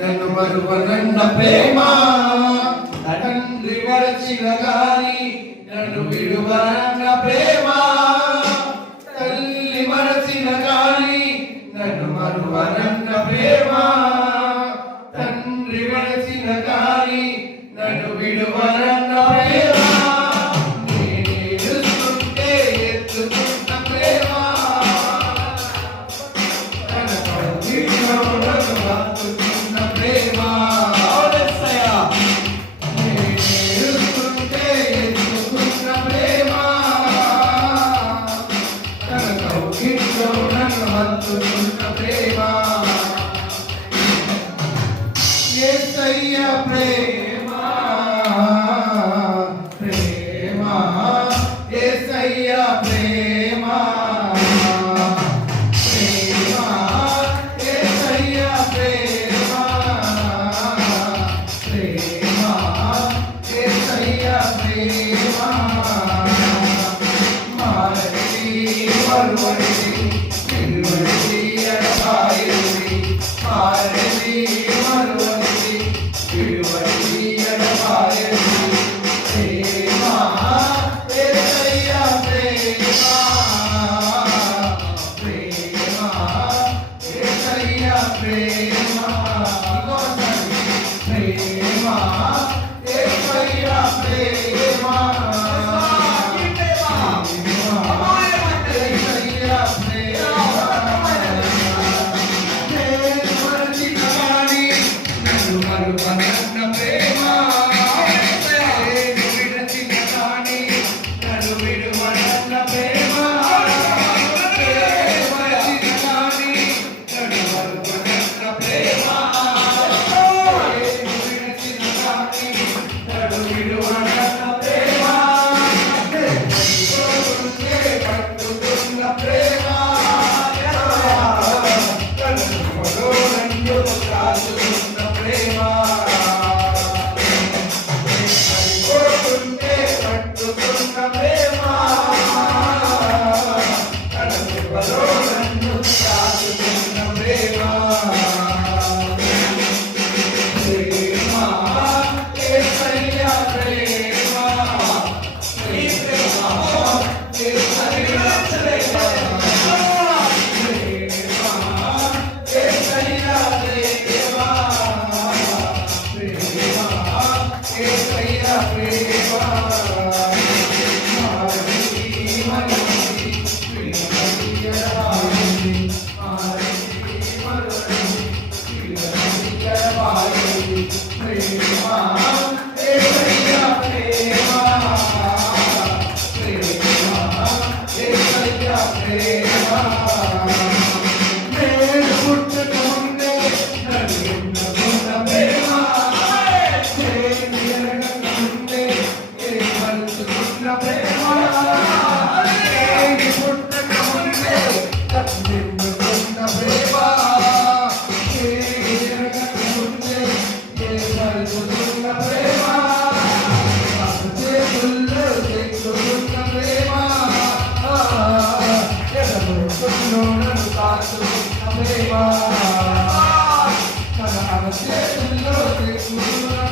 నన్ను ప్రేమ. ಪ್ರೇಮ ಪ್ರೇಮ ಎಸಯ್ಯ ಪ್ರೇಮ మరువనన్న ప్రేమ. Hey, boxes, I made my eyes. Kinda I get to look you.